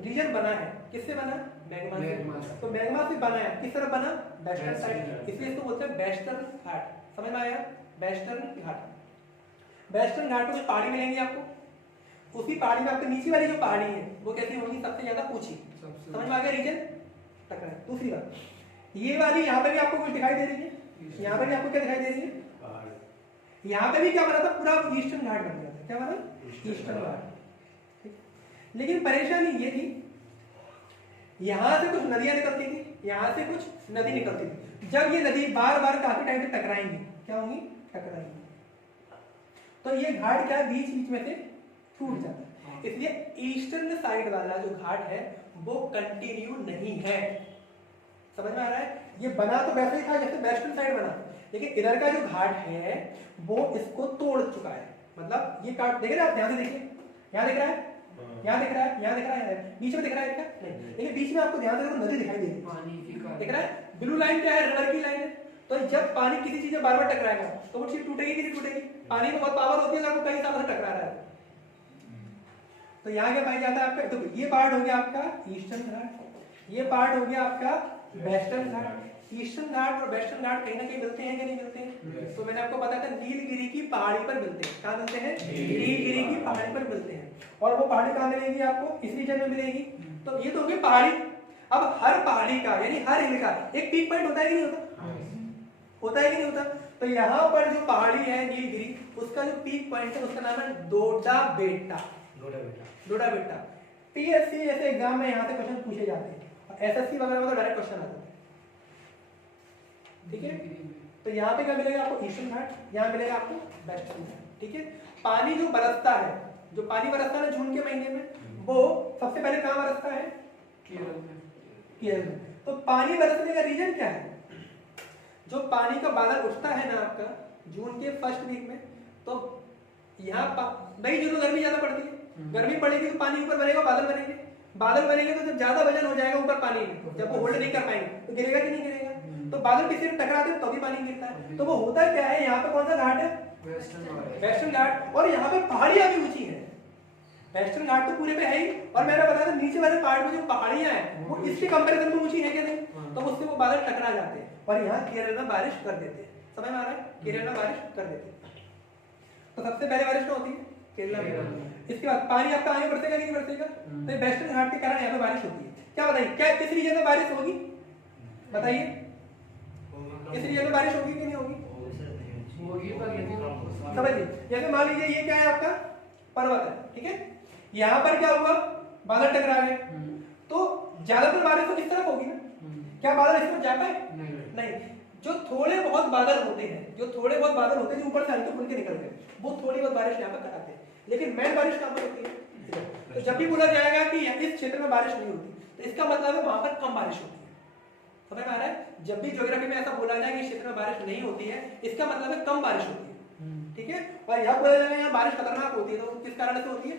रीजन बना है किससे बना, मैग्मा से। तो मैग्मा से बना है, किस तरफ बना, वेस्टर्न साइड, इसलिए इसको बोलते हैं वेस्टर्न घाट। समझ में आया, वेस्टर्न घाट। वेस्टर्न घाट में पहाड़ी मिलेंगी आपको, उसी पहाड़ी में आपको नीचे वाली जो पहाड़ी है वो कैसी होगी, सबसे ज्यादा ऊंची। समझ में आ गया रीजन। दूसरी बात, ये वाली यहाँ पे भी आपको कुछ दिखाई दे रही है, यहाँ पे भी आपको क्या दिखाई दे रही है, यहाँ पे भी क्या बना था, पूरा ईस्टर्न घाट बन गया था। क्या बना, ईस्टर्न घाट। लेकिन परेशानी ये थी, यहाँ से कुछ नदियां निकलती थी, यहाँ से कुछ नदी निकलती थी। जब ये नदी बार बार काफी टाइम से टकराएंगी, क्या होंगी, टकराएंगी, तो ये घाट क्या बीच बीच में से टूट जाता है। इसलिए ईस्टर्न साइड वाला जो घाट है वो कंटिन्यू नहीं है। समझ में आ रहा है, ये बना तो वैसे ही था जैसे वेस्टर्न साइड बना, लेकिन इधर का जो घाट है वो इसको तोड़ चुका है। मतलब ये काट देख रहे हैं आप, ध्यान से देखिए, यहाँ दिख रहा है, यहाँ दिख रहा है, यहाँ दिख रहा है, बीच में दिख रहा है क्या, नहीं। लेकिन बीच में आपको ध्यान से देखो नदी दिखाई देगी, दिख रहा है, ब्लू लाइन क्या है, रिवर की लाइन है। तो जब पानी किसी चीज में बार बार टकराएगा तो वो चीज टूटेगी कि नहीं टूटेगी, पानी में बहुत पावर होती है अगर वो कई सालों से टकरा रहा है। तो यहाँ क्या पाया जाता है आपका, तो ये पार्ट हो गया आपका ईस्टर्न घाट, ये पार्ट हो गया आपका वेस्टर्न घाट। ईस्टर्न घाट और वेस्टर्न घाट कहीं ना कहीं मिलते हैं कि नहीं मिलते हैं। तो मैंने आपको बताया था नीलगिरी की पहाड़ी पर मिलते हैं। कहाँ मिलते हैं, नीलगिरी की पहाड़ी पर मिलते हैं। और वो पहाड़ी कहाँ मिलेगी आपको, इस रीजन में मिलेगी। तो ये तो होगी पहाड़ी। अब हर पहाड़ी का यानी हर हिल का एक पीक पॉइंट होता है कि नहीं होता, होता है कि नहीं होता। तो यहाँ पर जो पहाड़ी है नीलगिरी, उसका जो पीक पॉइंट है उसका नाम है डोडा बेटा। डोडा बेटा पीएससी जैसे एग्जाम में यहाँ से क्वेश्चन पूछे जाते हैं, एसएससी वगैरह में तो डायरेक्ट क्वेश्चन आता है, ठीक है। तो यहाँ पे क्या मिलेगा आपको, ईस्टर्न घाट, यहाँ मिलेगा आपको वेस्टर्न घाट, ठीक है। पानी जो बरसता है, जो पानी बरसता है जून के महीने में, वो सबसे पहले कहाँ बरसता है, केरल में। तो पानी बरसने का रीजन क्या है, जो पानी का बादल उठता है ना आपका जून के फर्स्ट वीक में, तो यहाँ मई जून में गर्मी ज्यादा पड़ती है, गर्मी पड़ेगी तो पानी ऊपर बनेगा, बादल बनेंगे, बादल बनेंगे तो जब ज्यादा वजन हो जाएगा ऊपर पानी में, जब वो होल्ड नहीं कर पाएंगे तो गिरेगा कि नहीं गिरेगा। तो बादल किसी से टकराते हैं तो भी पानी गिरता है। तो वो होता क्या है, यहाँ पे कौन सा घाट है, वेस्टर्न घाट, और यहाँ पे पहाड़ियां भी ऊंची है। वेस्टर्न घाट तो पूरे पे है ही, और मैंने बताया था नीचे वाले पार्ट में जो पहाड़ियां हैं वो इसके कंपेरिजन में ऊंची है क्या नहीं, तो उससे वो बादल टकरा जाते हैं और यहाँ केरल में बारिश कर देते हैं। समझ में आ रहा है, केरल में बारिश कर देते हैं। तो सबसे पहले बारिश क्या होती है, केरला में। इसके बाद पानी आपका आगे बरसेगा कि नहीं बरसेगा? तो वेस्टर्न घाट के कारण यहाँ पे बारिश होती है। क्या बताइए, क्या किस रीजन में बारिश होगी? बताइए, किस रीजन में बारिश होगी कि नहीं होगी? समझिए, जैसे मान लीजिए ये क्या है आपका पर्वत है, ठीक है, यहाँ पर क्या हुआ, बादल टकरा गए, तो ज्यादातर बारिश तो किस तरफ होगी ना? क्या बादल इस तरफ जा पाए? नहीं। जो थोड़े बहुत बादल होते हैं, जो थोड़े बहुत बादल होते हैं जो ऊपर से हल्के फुल्के निकल गए, वो थोड़ी बहुत बारिश यहाँ पर कराते हैं, लेकिन मेन बारिश कहाँ पर होती है? तो जब भी बोला जाएगा कि इस क्षेत्र में बारिश नहीं होती, तो इसका मतलब है वहां पर कम बारिश होती है। समझ में आ रहा है? जब भी ज्योग्राफी में ऐसा बोला जाए कि इस क्षेत्र में बारिश नहीं होती है, इसका मतलब है कम बारिश होती है, ठीक है। और यहाँ बोला जाएगा यहाँ बारिश खतरनाक होती है, तो किस कारण से होती है?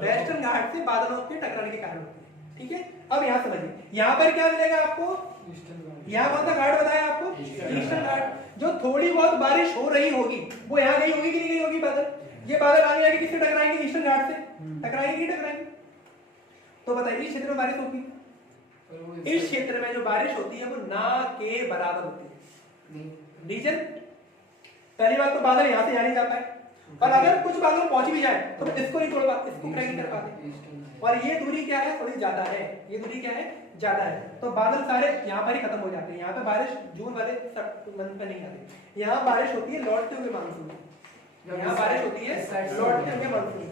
वेस्टर्न घाट से बादलों के टकराने के कारण होती है, ठीक है। अब यहाँ समझिए, यहाँ पर क्या मिलेगा आपको? यहाँ कौन सा घाट बताया आपको? ईस्टर्न घाट। जो थोड़ी बहुत बारिश हो रही होगी वो यहाँ गई होगी कि नहीं गई होगी बादल? ये बादल आगे जाके किससे टकराएंगे? ईस्टर्न घाट से टकराएंगे कि टकराएंगे? तो बताइए, इस क्षेत्र में बारिश होगी? इस क्षेत्र में जो बारिश होती है वो ना के बराबर होती है। रीजन, पहली बात तो बादल यहाँ से यहाँ नहीं जा पाए, और अगर कुछ बादल पहुंच भी जाए तो इसको नहीं तोड़ पाते, इसको क्रैक नहीं कर पाते, और ये दूरी क्या है? थोड़ी ज्यादा है। ये दूरी क्या है? ज्यादा है। तो बादल सारे यहाँ पर ही खत्म हो जाते हैं। यहाँ पे बारिश जून वाले मंथ में नहीं आती, यहाँ बारिश होती है लौटते हुए मानसून, यहाँ बारिश होती है लौटते हुए मानसून,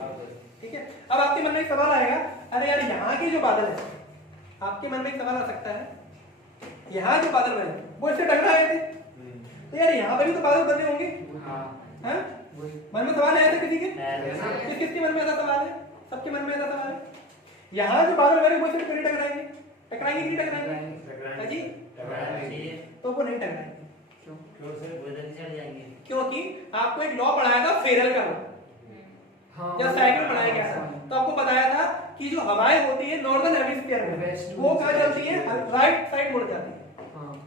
ठीक है। अब आपके मन में एक सवाल आएगा, अरे यार यहाँ के जो बादल है, आपके मन में एक सवाल आ सकता है, यहाँ जो बादल बने वो इससे टकराए थे, तो यार यहाँ पर भी तो बादल बने होंगे, हाँ? मन में सवाल है ऐसे किसी के? किसके मन में ऐसा सवाल है? सबके मन में ऐसा सवाल है। यहाँ जो बादल बने वो इससे क्यों नहीं टकराएंगे? टकराएंगे कि नहीं टकराएंगे? जी, तो वो नहीं टकराएंगे। क्योंकि आपको एक लॉ पढ़ाया था फेरल का लॉ, जब साइकिल पढ़ाया गया था तो आपको बताया था कि जो हवाएं होती है नॉर्दर्न हेमिस्फीयर में वो कहाँ चलती है? राइट साइड मुड़ जाती है।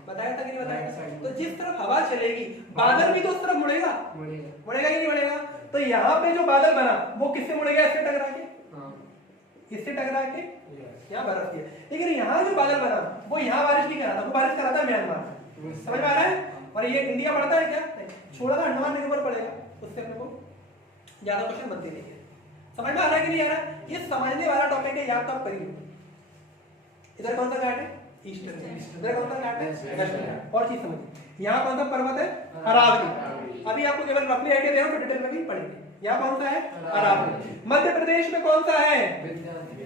बताया था कि नहीं बताया था? तो जिस तरफ हवा चलेगी बादल भी तो उस तरफ मुड़ेगा, मुड़ेगा कि नहीं मुड़ेगा? तो यहाँ पे जो बादल बना वो किससे मुड़ेगा? इससे टकरा के, इससे टकरा के यहाँ बरस गया। लेकिन यहाँ जो बादल बना वो यहाँ बारिश नहीं करा था, वो बारिश करा था म्यांमार। समझ में आ रहा है? और ये इंडिया पड़ता है क्या? छोड़ा था अंडमान निकोबार पड़ेगा, उससे अपने को ज्यादा क्वेश्चन बनते नहीं है। समझ में आ रहा है कि नहीं आ रहा है? ये समझने वाला टॉपिक है, याद तो आप करिए। इधर कौन सा घाट है? ईस्टर्न। इधर कौन सा घाट है? वेस्टर्न। और चीज समझिए, यहाँ कौन सा पर्वत है? अरावली। अभी आपको केवल रफली आइडिया दे रहा हूँ, डिटेल में भी पढ़ेंगे। यहाँ कौन सा है? अरावली। मध्य प्रदेश में कौन सा है?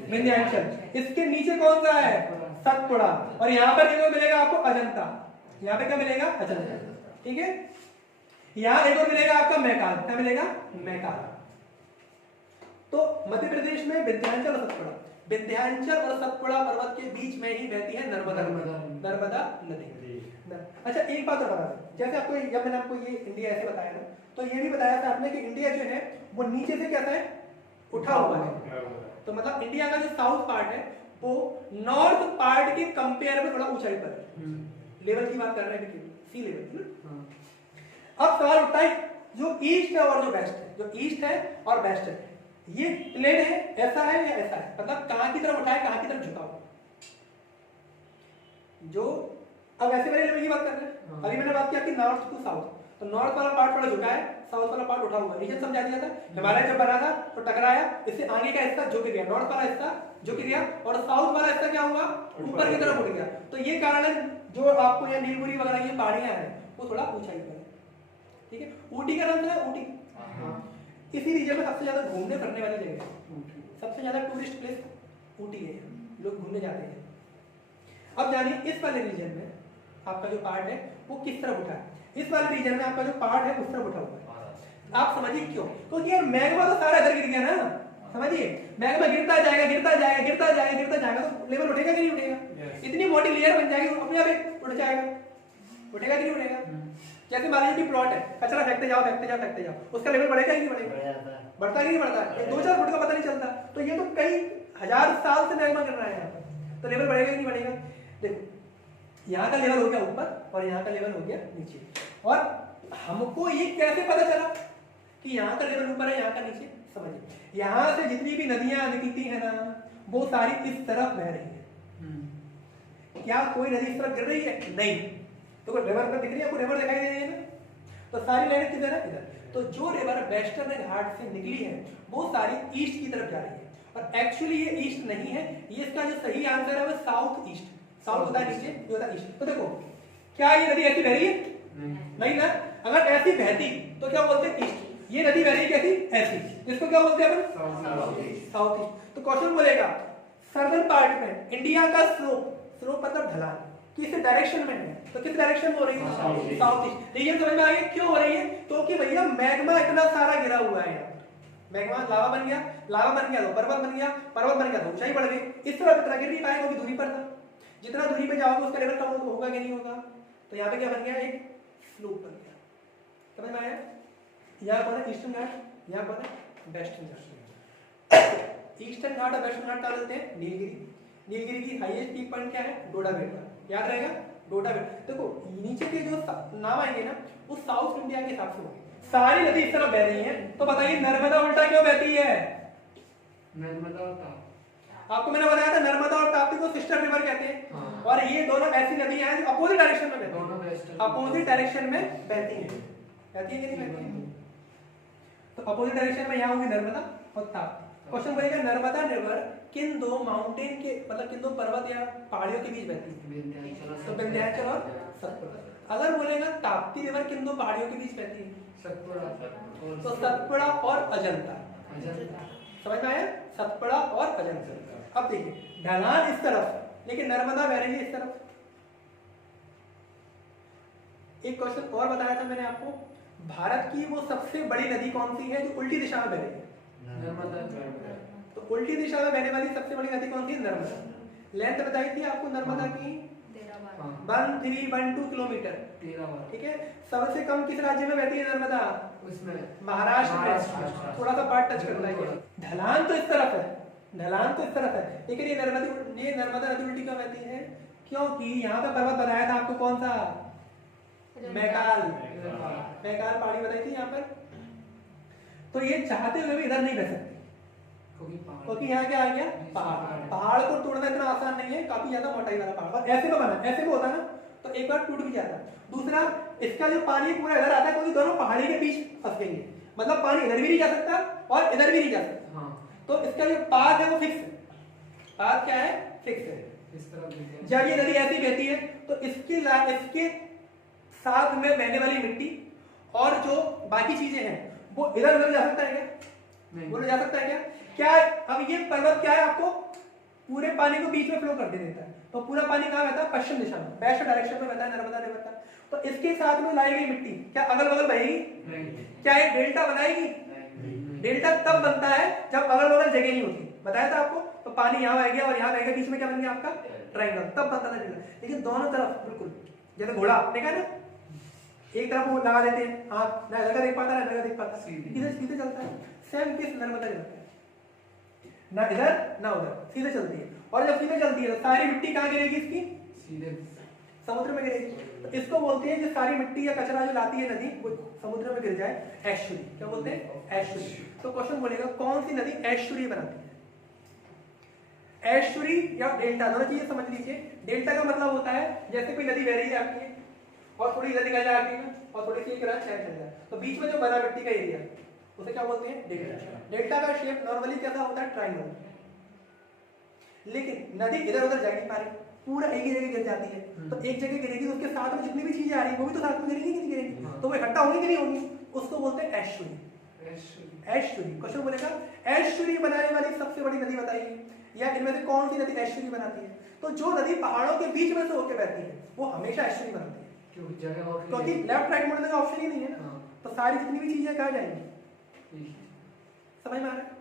विंध्याचल। इसके नीचे कौन सा है? सतपुड़ा। और यहाँ पर देखो मिलेगा आपको अजंता। यहाँ पे क्या मिलेगा? अजंता, ठीक है। यहाँ एक और मिलेगा आपका मैकाल। क्या मिलेगा? मैकाल। तो मध्य प्रदेश में विंध्याचल और सतपुड़ा, विंध्याचल और सतपुड़ा पर्वत के बीच में ही बहती है नर्मदा नदी। अच्छा एक बात और बता दें, जैसे आपको जब मैंने आपको ये इंडिया ऐसे बताया था, तो ये भी बताया था आपने कि इंडिया जो है वो नीचे से क्या है? उठा हुआ है। तो मतलब इंडिया का जो साउथ पार्ट है वो नॉर्थ पार्ट के कंपेयर में थोड़ा ऊंचाई पर है। लेवल की बात कर रहे हैं, सी लेवल। अब सवाल उठता है जो ईस्ट है और जो वेस्ट है, जो ईस्ट है और वेस्ट है, ये प्लेन है, ऐसा है या ऐसा है? मतलब कहां की तरफ उठाए, कहां की तरफ झुका हुआ? जो अब ऐसे वाले लेवल की बात कर रहे हैं। अभी मैंने बात की आपकी नॉर्थ टू साउथ, तो नॉर्थ वाला पार्ट थोड़ा झुका है, साउथ वाला पार्ट उठा हुआ है। रीजन समझा दिया था। हिमालय जब बना था तो टकराया, इससे आगे का हिस्सा झुक गया, नॉर्थ वाला हिस्सा झुक गया, और साउथ वाला हिस्सा क्या हुआ? ऊपर की तरफ उठ गया। तो ये कारण है जो आपको यहाँ नीलगिरी वगैरह की पहाड़ियां हैं वो थोड़ा ऊंचाई पर है, ठीक है। ऊटी का नाम है, ऊटी इसी रीजन में सबसे ज्यादा घूमने फिरने वाली जगह है, सबसे ज्यादा टूरिस्ट प्लेस ऊटी है, लोग घूमने जाते हैं। अब जानिए इस वाले रीजन में आपका जो पार्ट है वो किस तरफ उठा है। इस वाले रीजन में आपका जो पार्ट है उस तरफ उठा हुआ है। आप समझिए क्यों? क्योंकि यार मैग्मा तो सारा इधर गिर गया ना। समझिए, मैग्मा गिरता जाएगा गिरता जाएगा गिरता जाएगा गिरता जाएगा, तो लेवल उठेगा कि नहीं उठेगा? इतनी मोटी लेयर बन जाएगी, अपने आप उठ जाएगा, उठेगा कि नहीं उठेगा? जैसे मान लीजिए प्लॉट है, कचरा फेंकते जाओ फेंकते जाओ फेंकते जाओ, उसका लेवल बढ़ेगा कि नहीं बढ़ेगा? बढ़ता कि नहीं बढ़ता? 2-4 फुट का पता नहीं चलता। तो ये तो कई हजार साल से मैग्मा गिर रहा है यहाँ पर, तो लेवल बढ़ेगा कि नहीं बढ़ेगा? देखो यहाँ का लेवल हो गया ऊपर और यहाँ का लेवल हो गया नीचे, और हमको ये कैसे पता चला कि यहाँ का लेवल ऊपर है यहाँ का नीचे? समझिए, यहाँ से जितनी भी नदियां निकलती है ना वो सारी इस तरफ बह रही है। क्या कोई नदी इस तरफ गिर रही है? नहीं। तो रिवर पर दिख रही है आपको? रिवर दिखाई दे रही है ना? तो सारी लाइनें किधर है? इधर। तो जो रिवर वेस्टर्न घाट से निकली है वो सारी ईस्ट की तरफ जा रही है, और एक्चुअली ये ईस्ट नहीं है, ये इसका जो सही आंसर है वो साउथ ईस्ट। साउथ होता है नीचे, ये होता है ईस्ट। तो देखो क्या ये नदी ऐसी बह रही है? नहीं ना। अगर ऐसी बहती तो क्या बोलते हैं? ईस्ट। ये नदी बह रही है कैसी? ऐसी, इसको क्या बोलते हैं अपन? South east. तो क्वेश्चन बोलेगा सर्दर्न पार्ट में इंडिया का स्लोप, स्लोप मतलब ढलान, किस डायरेक्शन में है? तो किस डायरेक्शन में हो रही है? South east. रीजन समझ में आ गया क्यों हो रही है? तो कि भैया मैग्मा इतना सारा गिरा हुआ है, मैग्मा लावा बन गया, लावा बन गया तो पर्वत बन गया, पर्वत बन गया तो ऊंचाई बढ़ गई। इस तरह इतना गिर नहीं पाएगा क्योंकि दूरी पर था। जितना दूरी पे जाओगे उसका लेवल कम होगा कि नहीं होगा? तो यहाँ पे क्या बन गया? एक स्लोप बन गया। समझ में आया? यहाँ कौन है? ईस्टर्न घाट, यहाँ कौन है? वेस्टर्न घाट। ईस्टर्न घाट और वेस्टर्न घाट क्या बोलते हैं? नीलगिरी। नीलगिरी की हाईएस्ट पीक पॉइंट क्या है? डोडा बेटा। याद रहेगा? डोडा बेटा। देखो नीचे के जो नाम आएंगे ना वो साउथ इंडिया के हिसाब से होंगे। सारी नदी इस तरफ बह रही है, तो बताइए नर्मदा उल्टा क्यों बहती है? नर्मदा और ताप्ती, आपको मैंने बताया था नर्मदा और ताप्ती को सिस्टर रिवर कहते हैं। हाँ। और ये दोनों ऐसी नदियां हैं जो अपोजिट डायरेक्शन में बहती दोनों हैं, वेस्टर्न अपोजिट डायरेक्शन में बहती हैं। बहती है कि नहीं बहती है? तो अपोजिट डायरेक्शन में यहाँ होगी नर्मदा और ताप्ती। क्वेश्चन बोलेगा नर्मदा रिवर किन दो माउंटेन के, मतलब किन दो पर्वत या पहाड़ियों के बीच बहती है? तो विंध्याचल और सतपुड़ा। अगर बोलेगा ताप्ती रिवर किन दो पहाड़ियों के बीच बहती है? तो सतपुड़ा और अजंता। समझ में आया? सतपुड़ा और अजंता। अब देखिए ढलान इस तरफ, लेकिन नर्मदा बह रही है इस तरफ। एक क्वेश्चन और बताया था मैंने आपको, भारत की वो सबसे बड़ी नदी कौन सी है जो उल्टी दिशा में बह रही है? नर्मदा। तो उल्टी दिशा में बहने वाली सबसे बड़ी नदी कौन सी है? नर्मदा। लेंथ बताई थी आपको नर्मदा की 1312 किलोमीटर। ठीक है। सबसे कम किस राज्य में बहती है नर्मदा? उसमें महाराष्ट्र में। थोड़ा सा पार्ट टच करना है। ढलान तो इस तरफ है, ढलान तो इस तरफ है, लेकिन ये नर्मदा नदी उल्टी क्यों बहती है? क्योंकि यहाँ पे पर्वत बताया था आपको कौन सा? मैकाल। मैकाल पहाड़ी बताई थी यहाँ पर। तो ये चाहते हुए भी इधर नहीं बह सकते क्योंकि यहाँ क्या आ गया? पहाड़। पहाड़ को तोड़ना इतना आसान नहीं है, काफी ज्यादा मोटाई वाला पहाड़। और ऐसे में बना, ऐसे में होता ना तो एक बार टूट भी जाता। दूसरा, इसका जो पानी पूरा इधर आता है क्योंकि दोनों पहाड़ी के बीच फंस गई है, मतलब पानी इधर भी नहीं जा सकता और इधर भी नहीं जा सकता। तो इसका जो पाथ है वो फिक्स है। पाथ क्या है? फिक्स है। इस तरह जब ये नदी ऐसी बहती है तो इसके साथ में बहने वाली मिट्टी और जो बाकी चीजें हैं वो इधर उधर जा सकता है क्या? बोलो जा सकता है क्या? क्या अब ये पर्वत क्या है? आपको पूरे पानी को बीच में फ्लो कर देता है, तो पूरा पानी कहाँ बहता है? पश्चिम दिशा में, वेस्ट डायरेक्शन में बहता है नर्मदा रिवर का। तो इसके साथ में लाई गई मिट्टी क्या अगल बगल बहेगी? क्या ये डेल्टा बनाएगी? डेल्टा तब बनता है जब अगल बगल जगह नहीं होती। बताया था आपको। तो पानी यहाँ बह गया और यहाँ बह गया, बीच में क्या बन गया आपका? ट्राइंगल। तब बनता था डेल्टा। लेकिन दोनों तरफ बिल्कुल जैसे घोड़ा देखा ना, एक तरफ वो लगा देते हैं हाथ, ना जगह देख पाता है ना जगह देख पाता, सीधे सीधे चलता है। सेम केस नर्मदा रिवर का, ना इधर ना उधर, सीधे चलती है। और जब सीधे चलती है तो सारी मिट्टी कहाँ गिरेगी? इसकी सीधे समुद्र में गिरेगी। तो इसको बोलते हैं जो सारी मिट्टी या कचरा जो लाती है नदी वो समुद्र में गिर जाए, एस्चुरी। क्या बोलते हैं? एस्चुरी। तो क्वेश्चन बोलेगा कौन सी नदी एस्चुरी बनाती है? एस्चुरी या डेल्टा, दोनों चीजें समझ लीजिए। डेल्टा का मतलब होता है जैसे कोई नदी बह रही है आपकी और थोड़ी इधर निकल जाए आपकी और थोड़ी सी एक रात चल जाए, तो बीच में जो बना मिट्टी का एरिया उसे क्या बोलते हैं? डेल्टा। डेल्टा का शेप नॉर्मली कैसा होता है? ट्रायंगल। लेकिन नदी इधर उधर जा नहीं पा रही, पूरा एक ही जगह गिर जाती है। तो एक जगह गिरेगी तो उसके साथ में जितनी भी चीजें आ रही है वो भी तो साथ में गिरेगी कि नहीं गिरेगी? तो वो इकट्ठा होगी कि नहीं होगी? उसको बोलते हैं एस्चुरी। एस्चुरी। क्वेश्चन बोलेगा एस्चुरी बनाने वाली सबसे बड़ी नदी बताइए, या इनमें से कौन सी नदी एस्चुरी बनाती है? तो जो नदी पहाड़ों के बीच में से होकर बहती है वो हमेशा एस्चुरी बनाती है, क्योंकि लेफ्ट राइट मोड़ने का ऑप्शन ही नहीं है ना। तो सारी जितनी भी चीजें कहाँ जाएंगी? समझ में आ रहा है?